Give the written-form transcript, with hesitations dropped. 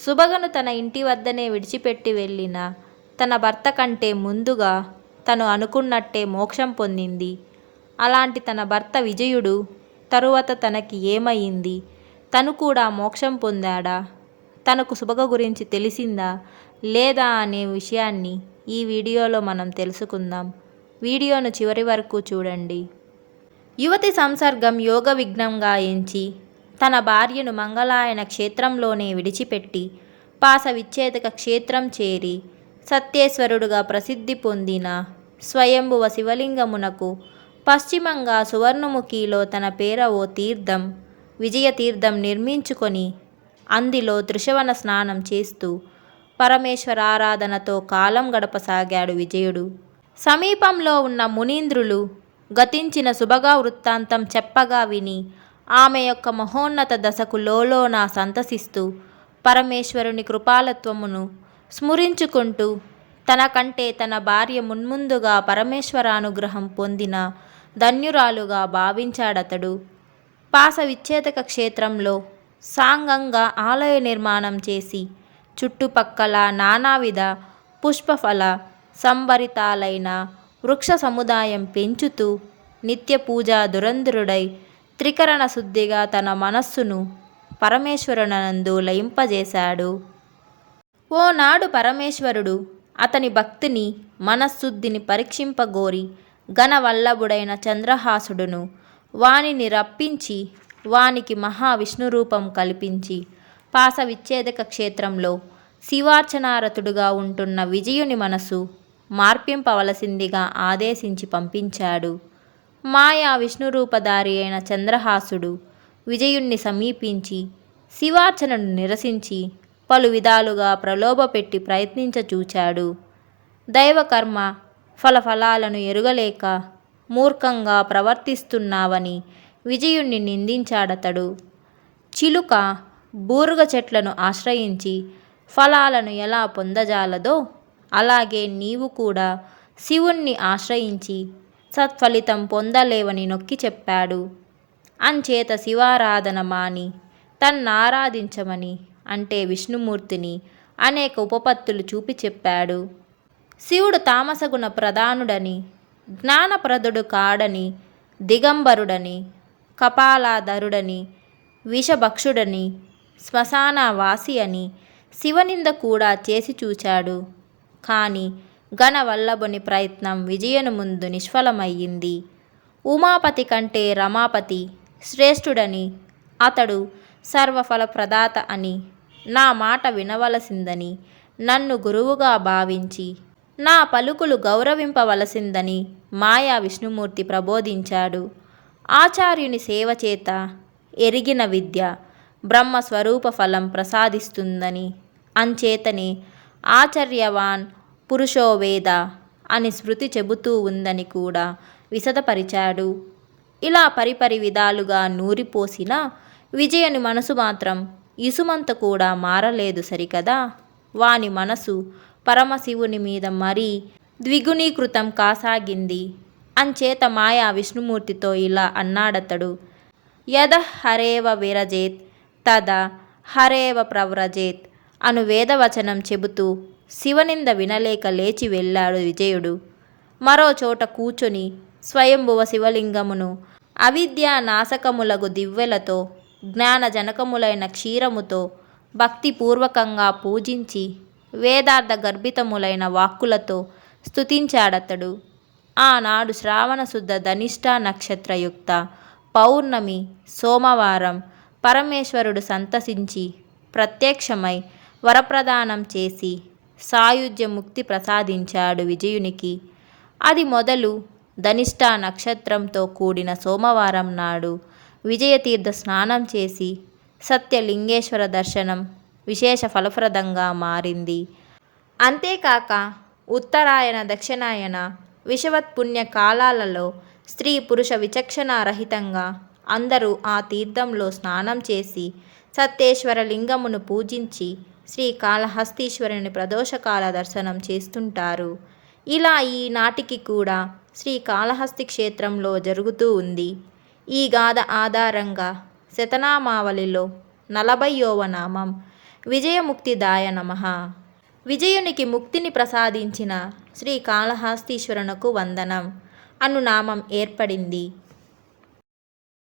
సుభగను తన ఇంటి వద్దనే విడిచిపెట్టి వెళ్ళిన తన భర్త కంటే ముందుగా తను అనుకున్నట్టే మోక్షం పొందింది. అలాంటి తన భర్త విజయుడు తరువాత తనకి ఏమయింది? తను కూడా మోక్షం పొందాడా? తనకు సుభగ గురించి తెలిసిందా లేదా అనే విషయాన్ని ఈ వీడియోలో మనం తెలుసుకుందాం. వీడియోను చివరి వరకు చూడండి. యువతి సంసర్గం యోగ విఘ్నంగా ఎంచి తన భార్యను మంగళాయన క్షేత్రంలోనే విడిచిపెట్టి పాశ విచ్ఛేదక క్షేత్రం చేరి సత్యేశ్వరుడుగా ప్రసిద్ధి పొందిన స్వయంభువ శివలింగమునకు పశ్చిమంగా సువర్ణముఖిలో తన పేర ఓ తీర్థం విజయతీర్థం నిర్మించుకొని అందులో త్రిశవన స్నానం చేస్తూ పరమేశ్వరారాధనతో కాలం గడపసాగాడు విజయుడు. సమీపంలో ఉన్న మునీంద్రులు గతించిన సుభగా వృత్తాంతం చెప్పగా విని ఆమె యొక్క మహోన్నత దశకు లోలోన సంతసిస్తూ పరమేశ్వరుని కృపాలత్వమును స్మరించుకుంటూ తనకంటే తన భార్య మున్ముందుగా పరమేశ్వరానుగ్రహం పొందిన ధన్యురాలుగా భావించాడతడు. పాశ విచ్ఛేదక క్షేత్రంలో సాంగంగా ఆలయ నిర్మాణం చేసి చుట్టుపక్కల నానావిధ పుష్పఫల సంభరితాలైన వృక్ష సముదాయం పెంచుతూ నిత్య పూజా దురంధరుడై త్రికరణ శుద్ధిగా తన మనస్సును పరమేశ్వరునందు లయింపజేశాడు. ఓనాడు పరమేశ్వరుడు అతని భక్తిని మనశ్శుద్ధిని పరీక్షింపగోరి ఘనవల్లభుడైన చంద్రహాసుడును వానిని రప్పించి వానికి మహావిష్ణురూపం కల్పించి పాశ విచ్ఛేదక క్షేత్రంలో శివార్చనారతుడుగా ఉంటున్న విజయుని మనసు మార్పింపవలసిందిగా ఆదేశించి పంపించాడు. మాయా విష్ణురూపధారి అయిన చంద్రహాసుడు విజయుణ్ణి సమీపించి శివార్చనను నిరసించి పలు విధాలుగా ప్రలోభపెట్టి ప్రయత్నించచూచాడు. దైవకర్మ ఫలాలను ఎరుగలేక మూర్ఖంగా ప్రవర్తిస్తున్నావని విజయుణ్ణి నిందించాడతడు. చిలుక బూరుగ చెట్లను ఆశ్రయించి ఫలాలను ఎలా పొందజాలదో అలాగే నీవు కూడా శివుణ్ణి ఆశ్రయించి సత్ఫలితం పొందలేవని నొక్కి చెప్పాడు. అంచేత శివారాధన మాని తన్నారాధించమని అంటే విష్ణుమూర్తిని అనేక ఉపపత్తులు చూపి చెప్పాడు. శివుడు తామసగుణ ప్రధానుడని, జ్ఞానప్రదుడు కాడని, దిగంబరుడని, కపాలాధరుడని, విషభక్షుడని, శ్మశానవాసి అని శివనింద కూడా చేసి చూచాడు. కాని ఘనవల్లభుని ప్రయత్నం విజయను ముందు నిష్ఫలమయ్యింది. ఉమాపతి కంటే రమాపతి శ్రేష్ఠుడని, అతడు సర్వఫలప్రదాత అని, నా మాట వినవలసిందని, నన్ను గురువుగా భావించి నా పలుకులు గౌరవింపవలసిందని మాయా విష్ణుమూర్తి ప్రబోధించాడు. ఆచార్యుని సేవచేత ఎరిగిన విద్య బ్రహ్మస్వరూప ఫలం ప్రసాదిస్తుందని, అంచేతనే ఆచార్యవాన్ పురుషో వేద అని స్మృతి చెబుతూ ఉందని కూడా విశదపరిచాడు. ఇలా పరిపరి విధాలుగా నూరిపోసిన విజయుని మనసు మాత్రం ఇసుమంత కూడా మారలేదు సరికదా. వాని మనసు పరమశివుని మీద మరీ ద్విగుణీకృతం కాసాగింది. అంచేత మాయా విష్ణుమూర్తితో ఇలా అన్నాడతడు. యద హరేవ విరజేత్ తద హరేవ ప్రవ్రజేత్ అను వేదవచనం చెబుతూ శివనింద వినలేక లేచి వెళ్ళాడు విజయుడు. మరో చోట కూర్చొని స్వయంభువ శివలింగమును అవిద్యా నాశకములగు దివ్వెలతో జ్ఞానజనకములైన క్షీరముతో భక్తిపూర్వకంగా పూజించి వేదార్థ గర్భితములైన వాక్కులతో స్తుతించాడతడు. ఆనాడు శ్రావణశుద్ధ ధనిష్ట నక్షత్రయుక్త పౌర్ణమి సోమవారం పరమేశ్వరుడు సంతసించి ప్రత్యక్షమై వరప్రదానం చేసి సాయుజ్య ముక్తి ప్రసాదించాడు విజయునికి. అది మొదలు ధనిష్ట నక్షత్రంతో కూడిన సోమవారం నాడు విజయతీర్థ స్నానం చేసి సత్యలింగేశ్వర దర్శనం విశేష ఫలప్రదంగా మారింది. అంతేకాక ఉత్తరాయణ దక్షిణాయన విషవత్పుణ్య కాలాలలో స్త్రీ పురుష విచక్షణ రహితంగా అందరూ ఆ తీర్థంలో స్నానం చేసి సత్యేశ్వర లింగమును పూజించి శ్రీకాళహస్తీశ్వరుని ప్రదోషకాల దర్శనం చేస్తుంటారు. ఇలా ఈనాటికి కూడా శ్రీకాళహస్తి క్షేత్రంలో జరుగుతూ ఉంది. ఈ గాథ ఆధారంగా శతనామావళిలో 40వ నామం విజయముక్తిదాయ నమః. విజయునికి ముక్తిని ప్రసాదించిన శ్రీ కాళహస్తీశ్వరునకు వందనం అను నామం ఏర్పడింది.